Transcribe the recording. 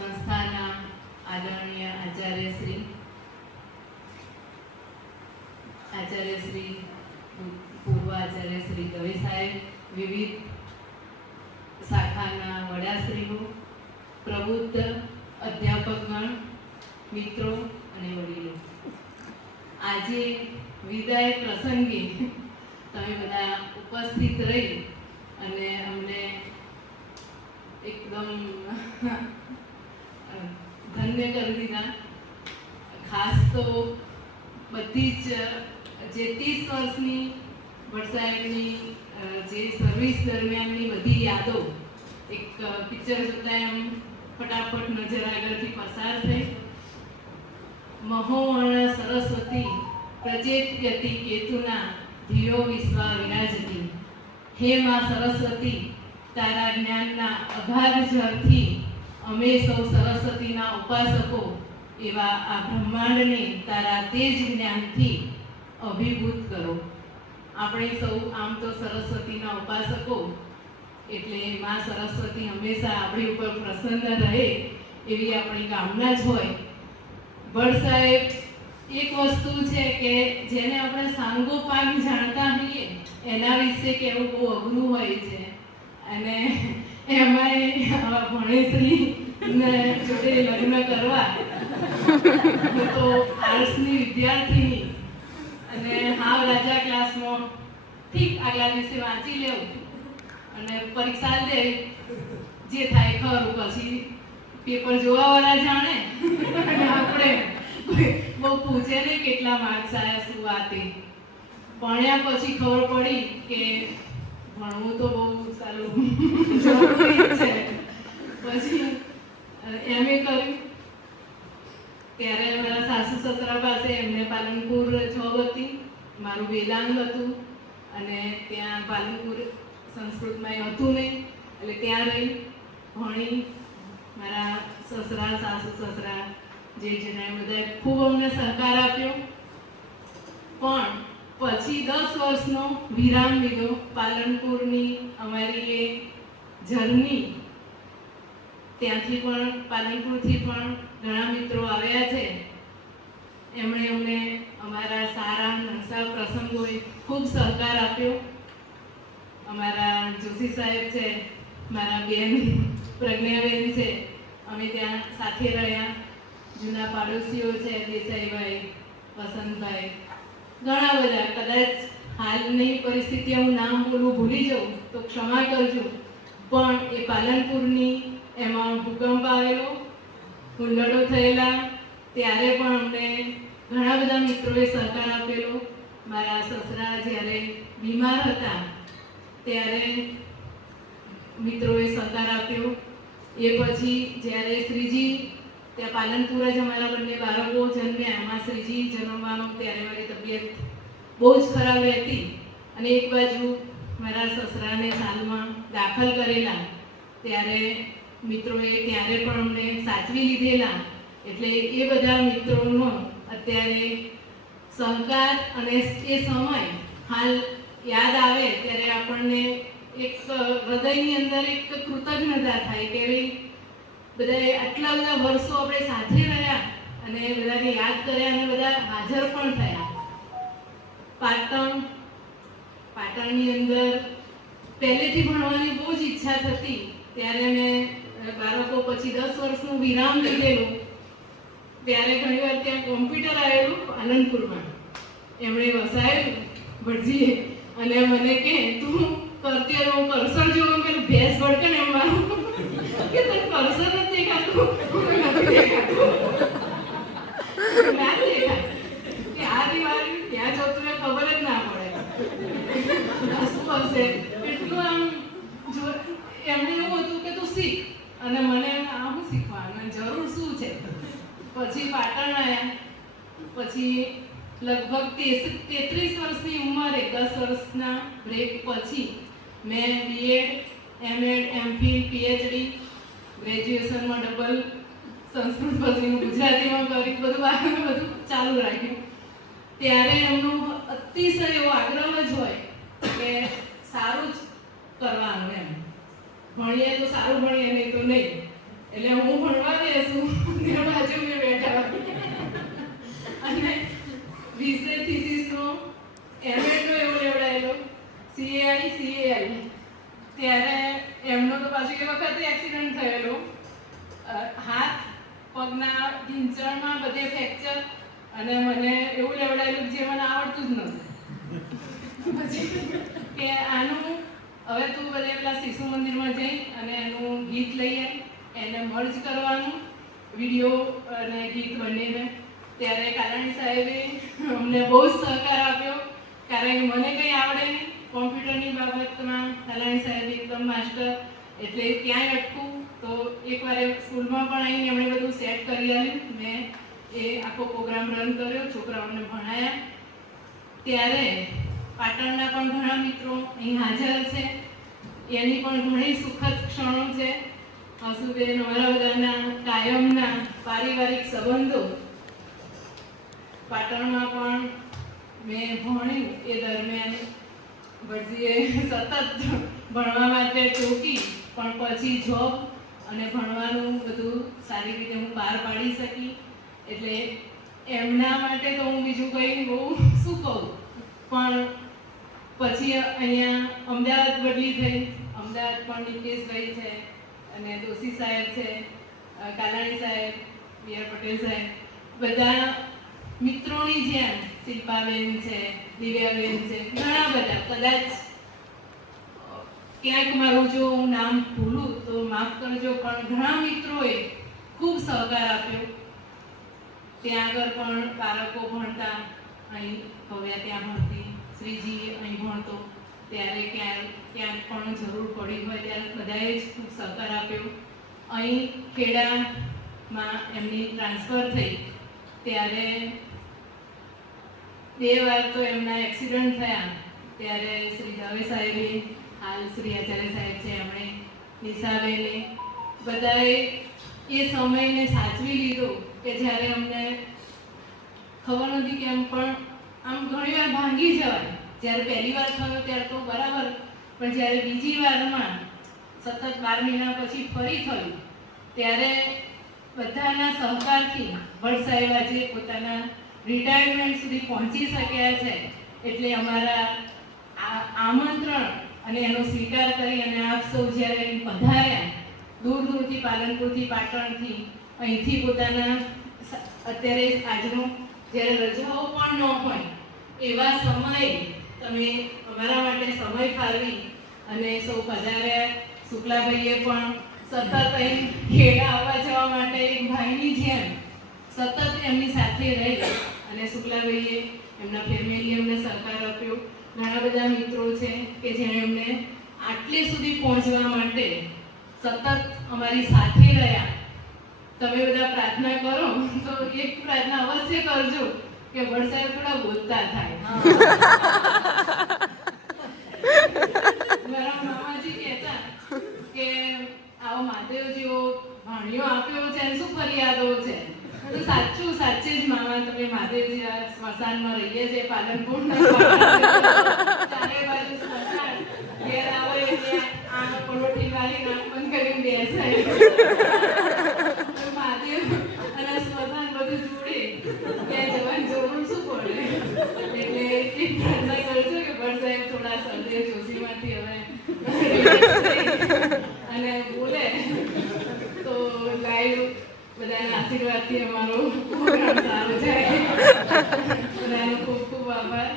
સંસ્થાના આદરણીય આચાર્ય શ્રી પૂર્વ આચાર્ય શ્રી દવે સાહેબ, વિવિધ શાખાના વડાશ્રીઓ, પ્રબુદ્ધ અધ્યાપકગણ, મિત્રો અને વડીલો, આજે વિદાય પ્રસંગે તમે બધા ઉપસ્થિત રહી અને અમને એકદમ ધન્ય કરી દીધા. ખાસ તો બધી જ જે 30 વર્ષની વડસાહેબની જે સર્વિસ દરમિયાનની બધી યાદો એક પિક્ચર જોતા એમ ફટાફટ નજર આગળથી પસાર થઈ. મહોવર્ણ સરસ્વતી પ્રચેત્યતિ કેતુના ધિયો વિશ્વા વિરાજતી. હે માં સરસ્વતી, તારા જ્ઞાનના અગાધ જળથી અમે સૌ સરસ્વતીના ઉપાસકો એવા આ બ્રહ્માંડને તારા તેજ જ્ઞાનથી અભિભૂત કરો. આપણે સૌ આમ તો સરસ્વતીના ઉપાસકો, એટલે માં સરસ્વતી હંમેશા આપણી ઉપર પ્રસન્ન રહે એવી આપણી કામના જ હોય. વડસાહેબ એક વસ્તુ છે કે જેને આપણે સાંગોપાંગ જાણતા હોઈએ એના વિશે કહેવું બહુ અઘરું હોય છે. અને એમાંય ભણેશ્રી જોડે લગ્ન કરવા તો આર્ટ્સની વિદ્યાર્થીની અને હાવ રાજા ક્લાસમાં ઠીક આગલા દિવસે વાંચી લેવું અને પરીક્ષા દે, જે થાય ખરું, પછી પેપર જોવાવાળા જાણે આપણે બહુ પૂછે નહીં કેટલા માર્ક્સ આવ્યા, શું વાતે. ભણ્યા પછી ખબર પડી કે ભણવું તો બહુ સારું જરૂરી છે. પછી એમએ કર્યું. ત્યારે મારા સાસુ સસરા પાસે, એમને પાલનપુર જોબ હતી, મારું વેલાંગ હતું અને ત્યાં પાલનપુર સંસ્કૃતમાં હતું નહીં, એટલે ત્યાં રહી ભણી. મારા સસરા, સાસુ સસરા, જે જણાય બધાએ ખૂબ અમને સહકાર આપ્યો. પણ પછી 10 વર્ષનો વિરામ લીધો. પાલનપુરની અમારી એ જર્ની, ત્યાંથી પણ પાલનપુરથી પણ ઘણા મિત્રો આવ્યા છે. એમણે અમને અમારા સારા નરસા પ્રસંગોએ ખૂબ સહકાર આપ્યો. અમારા જોશી સાહેબ છે, મારા બેન પ્રજ્ઞાબેન છે, અમે ત્યાં સાથે રહ્યા. જૂના પાડોશીઓ છે, દેસાઈભાઈ, વસંતભાઈ, ઘણા બધા. કદાચ હાલની પરિસ્થિતિ હું નામ બોલું ભૂલી જાઉં તો ક્ષમા કરજો. પણ એ પાલનપુરની એમાં ભૂકંપ આવેલો, હુલ્લડો થયેલા, ત્યારે પણ અમને ઘણા બધા મિત્રોએ સહકાર આપેલો. મારા સસરા જ્યારે બીમાર હતા ત્યારે મિત્રોએ સહકાર આપ્યો. એ પછી જ્યારે શ્રીજી ત્યાં પાલનપુર જ અમારા બંને બાળકો જન્મ્યા, એમાં શ્રીજી જન્મવાનું, ત્યારે મારી તબિયત બહુ જ ખરાબ રહેતી અને એક બાજુ મારા સસરાને સાલમાં દાખલ કરેલા, ત્યારે મિત્રોએ ત્યારે પણ અમને સાચવી લીધેલા. એટલે એ બધા મિત્રોનો અત્યારે સહકાર અને એ સમય હાલ યાદ આવે ત્યારે આપણને એક હૃદયની અંદર એક કૃતજ્ઞતા થાય કે બધાએ આટલા બધા વર્ષો આપણે સાથે રહ્યા અને બધાને યાદ કર્યા અને બધા હાજર પણ થયા. પાટણની અંદર પહેલેથી ભણવાની બહુ જ ઈચ્છા થતી. ત્યારે મેં બાળકો પછી 10 વર્ષનું વિરામ લીધેલું. ત્યારે ઘણીવાર ત્યાં કોમ્પ્યુટર આવેલું આનંદપુરમાં, એમણે વસાયેલું ભટજીએ, અને મને કે તું કરતી રહો, કર્સર જોવું, પેલું ભેંસ ભડકે ને એમ મારું કે તને કર્સર નથી દેખાતું, નથી દેખાતું, ના દેખાય કે આ દિવાળી ત્યાં જોતું એ ખબર જ ના પડે શું હશે. એટલું આમ એમને એવું હતું કે તું શીખ, અને મને આમ શીખવાનું જરૂર શું છે. પછી પાટણ આવ્યા. પછી લગભગ 33 વર્ષની ઉંમરે 10 વર્ષના બ્રેક પછી મેં બીએડ, એમએડ, એમફિલ, પીએચડી, ગ્રેજ્યુએશનમાં ડબલ સંસ્કૃત પછી ગુજરાતીમાં કરી, બધું ચાલુ રાખ્યું. ત્યારે એમનું અતિશય એવો આગ્રહ જ હોય કે સારું જ કરવાનું, એમ ભણીએ તો સારું ભણીએ, નહીં તો નહીં. એટલે હું ભણવા દે CAL. ત્યારે એમનો તો પાછું એ વખતે એક્સિડન્ટ થયેલો, હાથ પગના ઢીંચણમાં બધે ફ્રેક્ચર, અને મને એવું લેવડાયેલું જે મને આવડતું જ નહોતું. પછી કે આનું હવે તું બધે પેલા શિશુ મંદિરમાં જઈ અને એનું ગીત લઈ આવી, એને મર્જ કરવાનું, વિડીયો અને ગીત બંનેને. ત્યારે કાલાણી સાહેબે અમને બહુ જ સહકાર આપ્યો, કારણ કે મને કંઈ આવડે નહીં કોમ્પ્યુટરની બાબતમાં. કાલાણી સાહેબ એકદમ માસ્ટર, એટલે ક્યાંય અટકું તો એકવાર સ્કૂલમાં પણ આવીને એમણે બધું સેટ કરી આવ્યું. મેં એ આખો પ્રોગ્રામ રન કર્યો, છોકરાઓને ભણાયા. ત્યારે પાટણના પણ ઘણા મિત્રો અહીં હાજર છે, એની પણ ઘણી સુખદ ક્ષણો છે. હસુબેન અમારા બધાના કાયમના પારિવારિક સંબંધો. પાટણમાં પણ મેં ભણ્યું એ દરમિયાન ભટજીએ સતત ભણવા માટે ટોકી, પણ પછી જોબ અને ભણવાનું બધું સારી રીતે હું પાર પાડી શકી. એટલે એમના માટે તો હું બીજું કંઈ બહુ શું કહું. પણ પછી અહીંયા અમદાવાદ બદલી થઈ, અમદાવાદ પણ નિકેશભાઈ છે અને દોશી સાહેબ છે, કાલાણી સાહેબ, B.R. પટેલ સાહેબ, બધા મિત્રોની જેમ શિલ્પાબેન છે, દિવ્યાબેન છે, ઘણા બધા. કદાચ ક્યાંક મારું જો હું નામ ભૂલું તો માફ કરજો, પણ ઘણા મિત્રોએ ખૂબ સહકાર આપ્યો. ત્યાં આગળ પણ બાળકો ભણતા, અહીં ભવ્યા ત્યાં ભણતી, શ્રીજી અહીં ભણતો, ત્યારે ક્યાંક પણ જરૂર પડી હોય ત્યારે બધાએ જ ખૂબ સહકાર આપ્યો. અહીં ખેડામાં એમની ટ્રાન્સફર થઈ ત્યારે 2 વાર તો એમના એક્સિડન્ટ થયા. ત્યારે શ્રી દવે સાહેબે, હાલ શ્રી આચાર્ય સાહેબ છે, એમણે નિશાબેને બધાએ એ સમયને સાચવી લીધો કે જ્યારે અમને ખબર નથી કેમ પણ આમ ઘણી વાર ભાંગી જવાય. જ્યારે પહેલી વાર થયો ત્યારે તો બરાબર, પણ જ્યારે બીજી વારમાં સતત 12 મહિના પછી ફરી થયું ત્યારે બધાના સહકારથી ભટ્ટ સાહેબ આજે પોતાના રિટાયરમેન્ટ સુધી પહોંચી શક્યા છે. એટલે અમારા આમંત્રણ અને એનો સ્વીકાર કરી અને આપ સૌ જ્યારે પધાર્યા, દૂર દૂરથી, પાલનપુરથી, પાટણથી, અહીંથી પોતાના અત્યારે આજનો જ્યારે રજાઓ પણ ન હોય એવા સમયે તમે અમારા માટે સમય ફાળવી અને સૌ પધાર્યા. શુક્લાભાઈએ પણ સતત અહીં ખેડા આવવા જવા માટે એક ભાઈની જેમ સતત એમની સાથે રહી અને શુક્લાભાઈએ એમના ફેમિલી એમને સહકાર આપ્યો. ઘણા બધા મિત્રો છે કે જેણે એમને આટલે સુધી પહોંચવા માટે સતત અમારી સાથે રહ્યા. તમે બધા પ્રાર્થના કરો તો એક પ્રાર્થના અવશ્ય કરજો કે ભટ્ટ સાહેબ થોડા બોલતા થાય. મારા મામાજી કહેતા કે આવો મહાદેવ જેવો ભાણિયો આપ્યો છે અને શું ફરિયાદો છે. તો સાચું, સાચે જ મામા, તમે મહાદેવજી સ્મશાનમાં રહીએ છીએ પાલનપુરના, ચારે બાજુ સ્મશાન, ઘેર આવે એટલે આમ પલોઠી વાળી નાક બંધ કરીને બેસાય. મહાદેવ અને સ્મશાન બધું જોડે, ત્યાં જવાની જરૂર શું પડે. એટલે એક પ્રાર્થના કરજો કે ભટ્ટ સાહેબ થોડા સહદેવ જોશીમાંથી હવે અને બોલે તો લાઈવ બધાના આશીર્વાદથી અમારો પ્રોગ્રામ સારો જાય. બધાનો ખૂબ ખૂબ આભાર.